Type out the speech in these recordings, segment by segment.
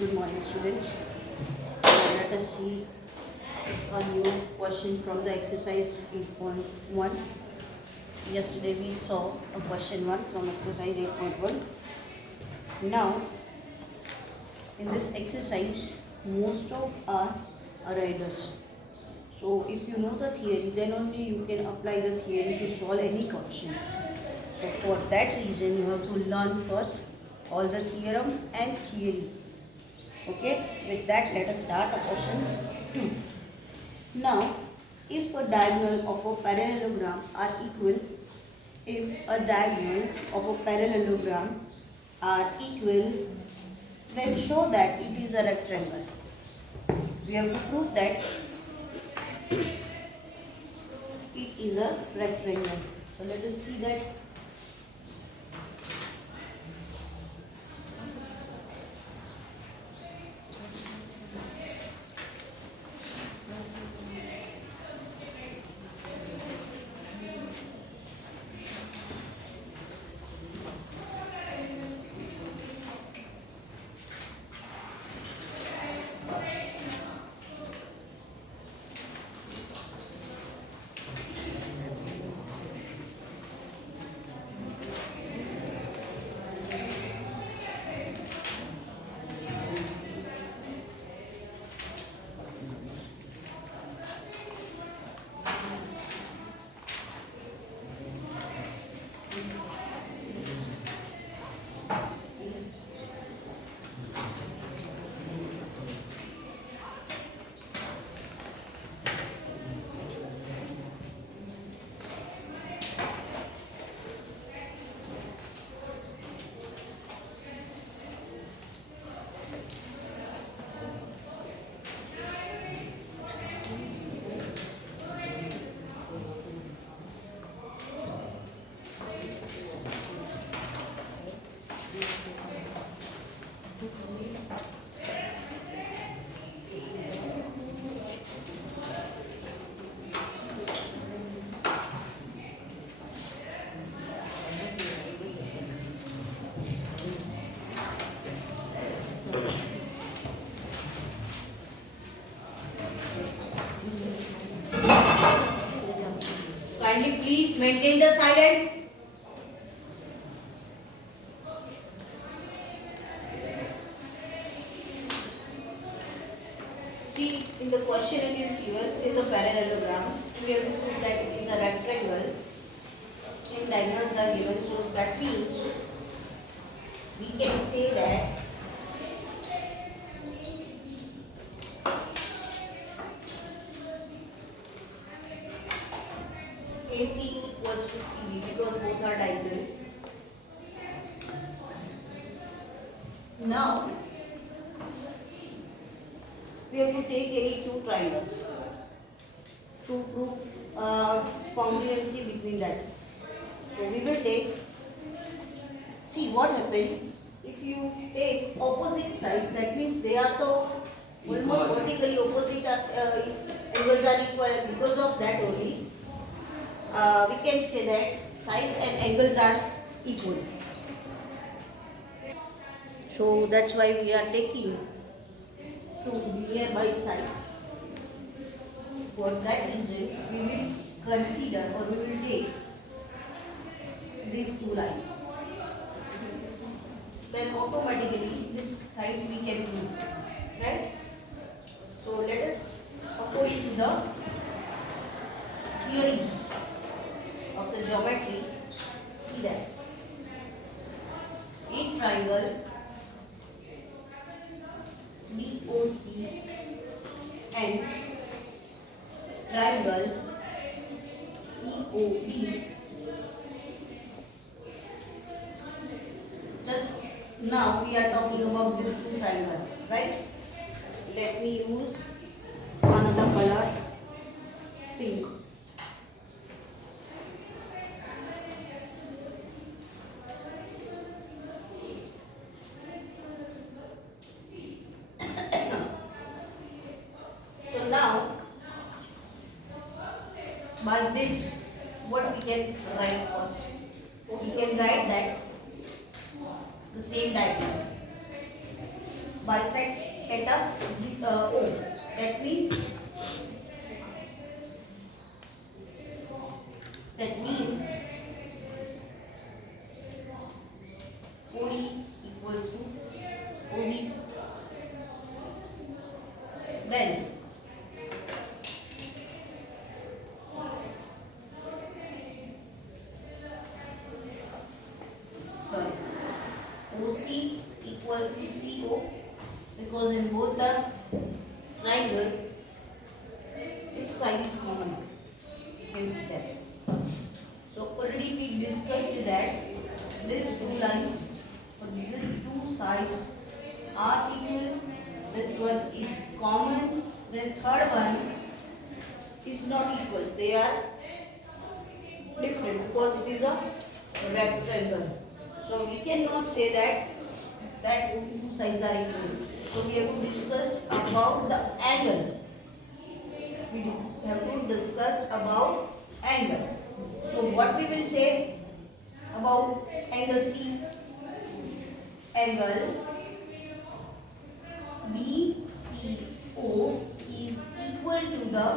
Good morning, students. Let us see a new question from the exercise 8.1. Yesterday we saw a question 1 from exercise 8.1. Now, in this exercise, most of are riders. So, if you know the theory, then only you can apply the theory to solve any question. So, for that reason, you have to learn first all the theorem and theory. Okay, with that let us start a question 2. Now, if a diagonal of a parallelogram are equal, if a diagonal of a parallelogram are equal, then show that it is a rectangle. We have to prove that it is a rectangle. So let us see that. Kindly please maintain the silence. See, in the question it is given, it is a parallelogram. We have to prove that it is a rectangle. And diagonals are given, so that means we can say that AC equals to CD because both are diagonal. Now, we have to take any two triangles to prove congruency between that. So, we will take, see what happens if you take opposite sides, that means they are the almost vertically opposite angles are equal. Because of that only, we can say that sides and angles are equal. So that's why we are taking two nearby sides. For that reason, we will consider or we will take these two lines. Then automatically this side we can prove, right? So let us, according to the theories of the geometry, see that in triangle BOC and triangle COB, just now we are talking about these two triangles, right? Let me use another color, pink. So now, by this, what we can write first? We can write that the same diagram. bisect at a O. That means OD equals to OB. Then sorry, OC equal to CO, because in both the triangle its side is common. You can see that. So already we discussed that these two lines or these two sides are equal. This one is common. Then third one is not equal. They are different because it is a rectangle. So we cannot say that two sides are equal. So we have to discuss about the angle. We have to discuss about angle. So what we will say about angle C? Angle BCO is equal to the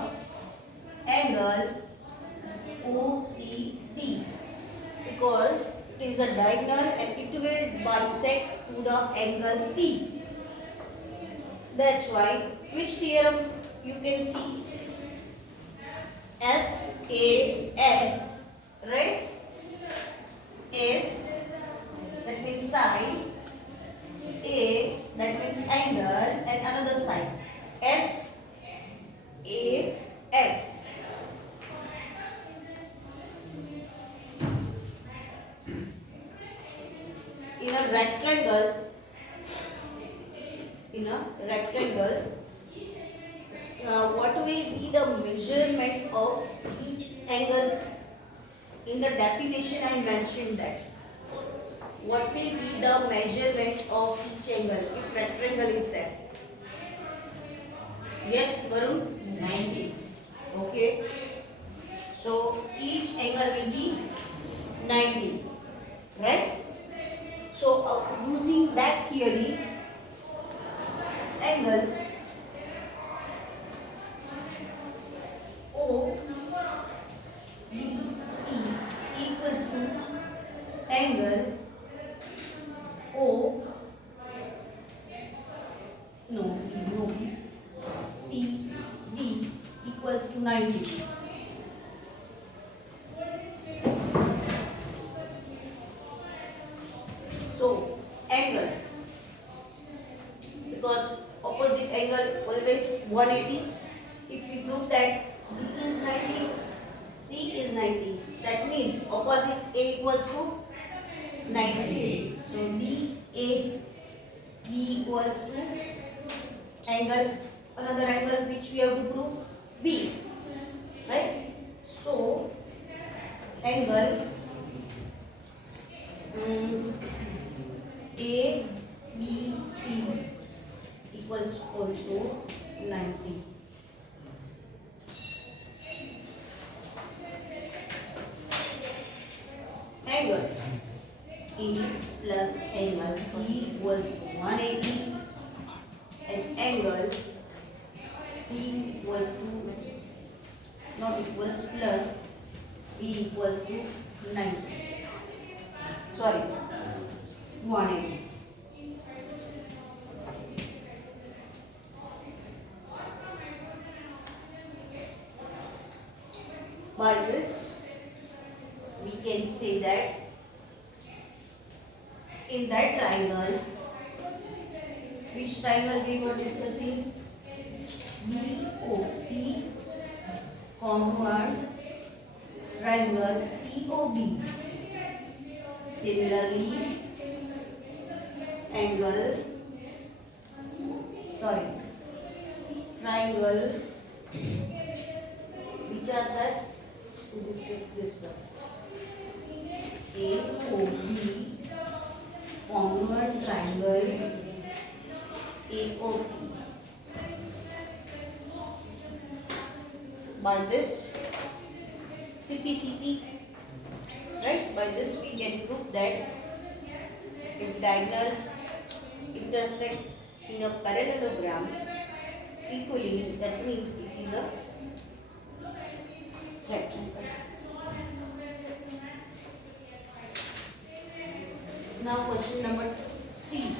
angle OCD, because it is a diagonal and it will bisect to the angle C. That's why which theorem you can see? SAS, right? S, that means side. A, that means angle, and another side. SAS. In a rectangle, what will be the measurement of each angle? In the definition I mentioned that. What will be the measurement of each angle if rectangle is there? Yes, Varun? 90. Okay. So each angle will be 90. Right? So using that theory, angle OBC equals to angle CD equals to 90. So angle, because opposite angle always 180. If we prove that B is 90, C is 90, that means opposite A equals to 90. So B equals to angle, another angle which we have to prove, B, right? So angle ABC equals also 90. Angle A plus angle C equals to 180, and angle B equals to, not equals, plus B equals to 90. Sorry, 180. By this, we can say that in that triangle, which triangle we were discussing? BOC congruent triangle COB. Similarly, triangle, which are that? To discuss this one. AOB congruent triangle AOP. By this CPCP, right? By this we can prove that if diagonals intersect in a parallelogram equally, that means it is a rectangle. Now question number 3.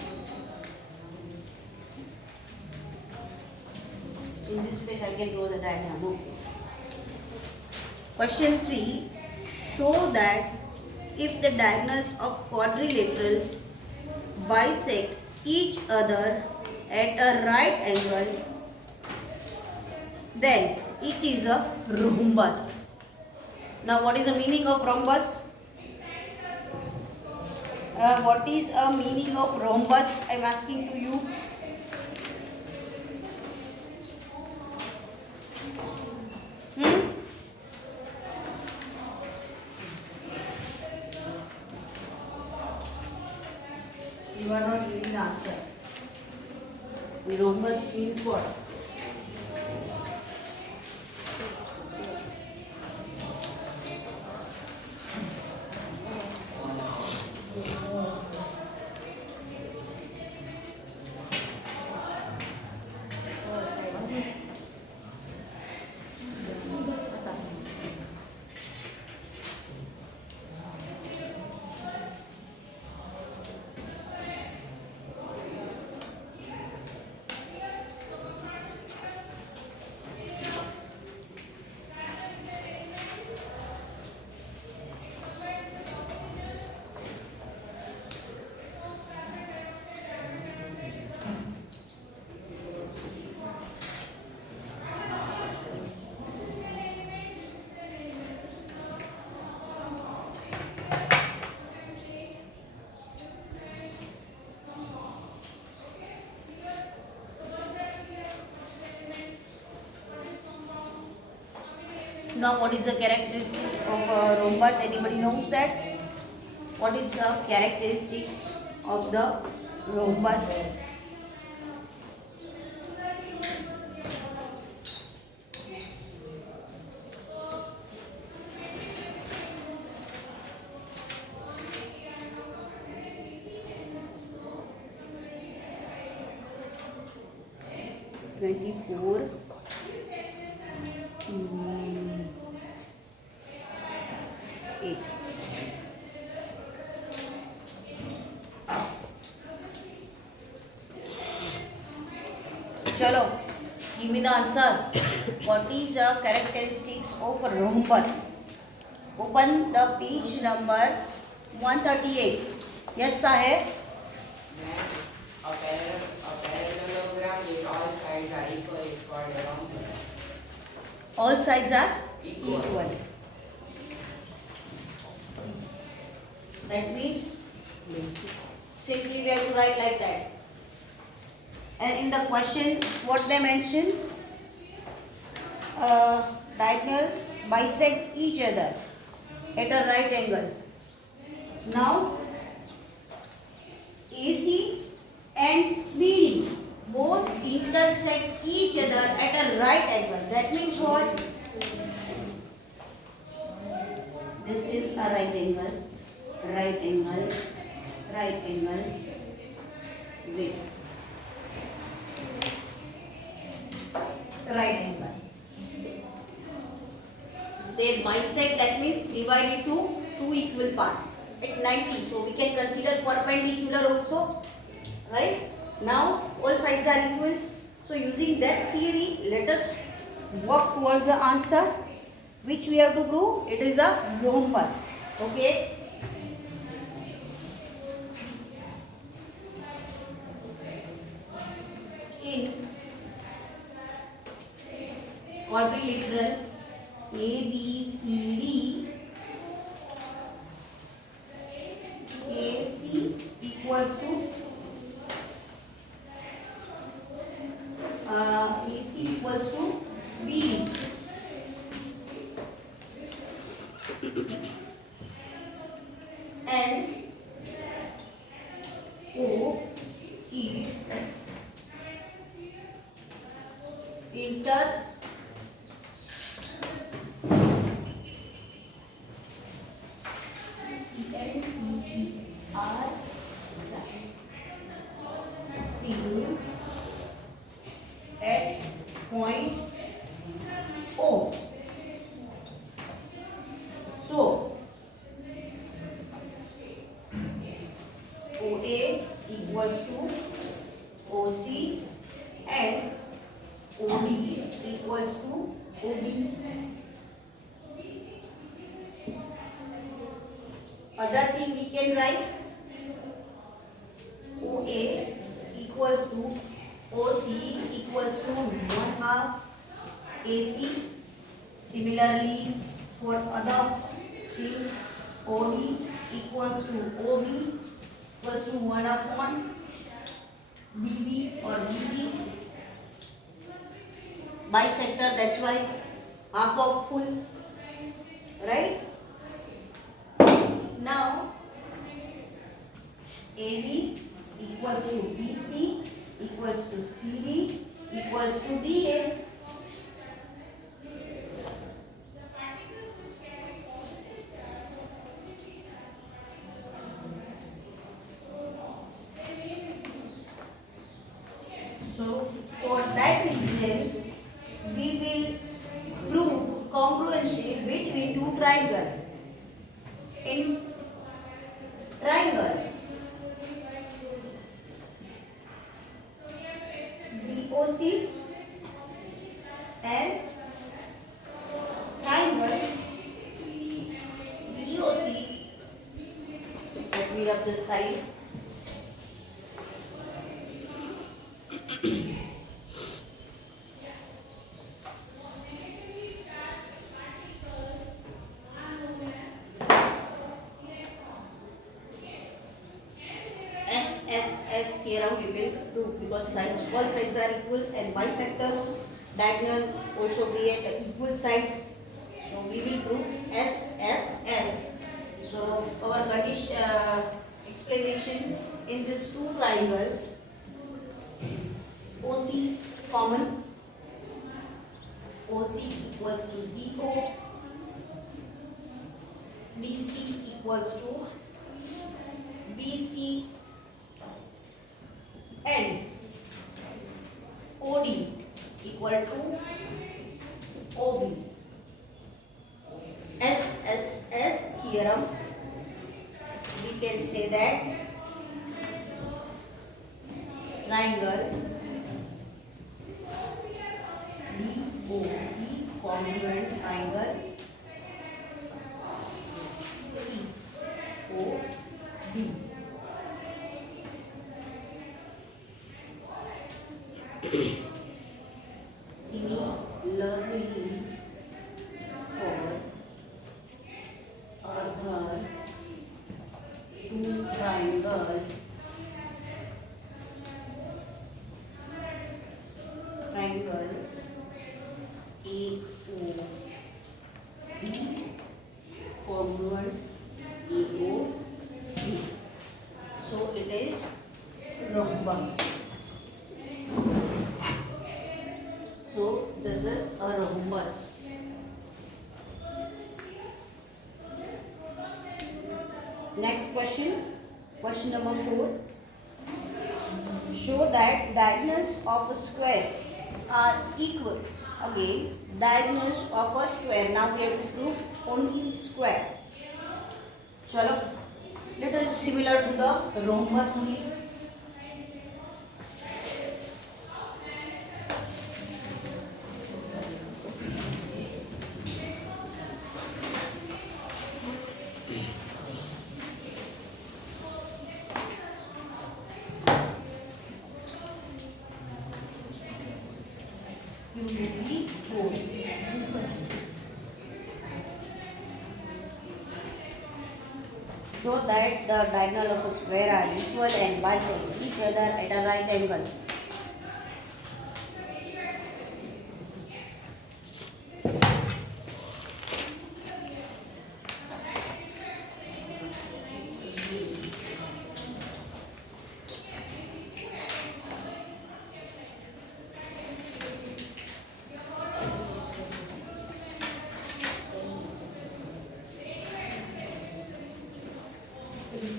In this space I can draw the diagram. Okay. Question 3. Show that if the diagonals of quadrilateral bisect each other at a right angle, then it is a rhombus. Now what is the meaning of rhombus? What is a meaning of rhombus? I am asking to you. You are not giving the answer. Rhombus means what? Now what is the characteristics of a rhombus? Anybody knows that? What is the characteristics of the rhombus? Twenty-four. Chalo, give me the answer. What is the characteristics of a rhombus? Open the page number 138. Yes, Tahir? A parallelogram with all sides are equal is called a rhombus. All sides are Equal. equal. That means simply we have to write like that. And in the question, what they mention? Diagonals bisect each other at a right angle. Now, AC and BD both intersect each other at a right angle. That means what? This is a right angle, right angle, right angle, with right angle. They bisect, that means divide into two equal parts at 90. So we can consider perpendicular also, right? Now all sides are equal. So using that theory, let us work towards the answer which we have to prove. It is a rhombus. Okay. In quadrilateral ABCD, AC equals to BD. And O is inter equals to OC and OD equals to OB. Other thing we can write OA equals to OC equals to 1/2 AC. Similarly, for other thing, OD equals to OB equals to 1/BB or BB. Bisector, that's why half of full, right? Now, AB equals to BC equals to CD equals to DA. So, for that reason, we will prove congruency between two triangles. In triangle DOC and triangle BOC, let me rub this side. SSS theorem we will prove because sides, all sides are equal and bisectors diagonal also create an equal side. So we will prove SSS. So our condition explanation in this two triangle OC common, OC equals to CO, BC equals to BC and OD equal to OB. SSS theorem, we can say that triangle BOC congruent triangle COD. Similarly, for other two triangle AOB congruent AOB. So it is rhombus. So this is a rhombus. Next question, question number 4. Show that diagonals of a square are equal. Again, diagonals of a square. Now we have to prove only square. Chalo, little similar to the rhombus only. Unity 4. Show that the diagonal of a square are equal and bisect each other at a right angle.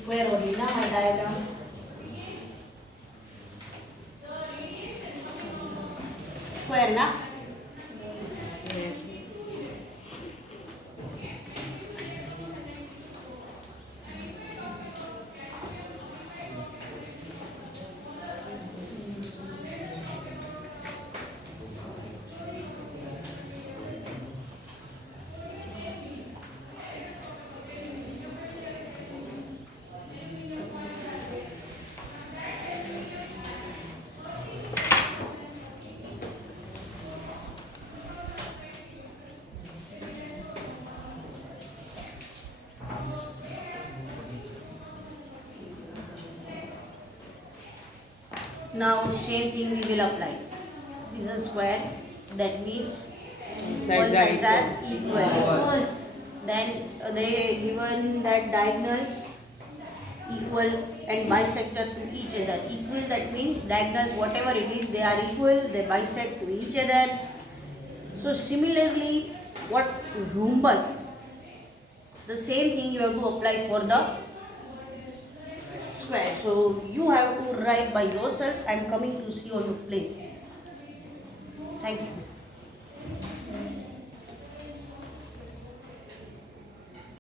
Square only na my diagram. Square na. Now same thing we will apply. This is a square, that means all Sides sides are are equal. Then they given that diagonals equal and bisector to each other. Equal, that means diagonals whatever it is they are equal, they bisect to each other. So similarly, what rhombus, the same thing you have to apply for the square. So you have to write by yourself. I am coming to see on your place. Thank you.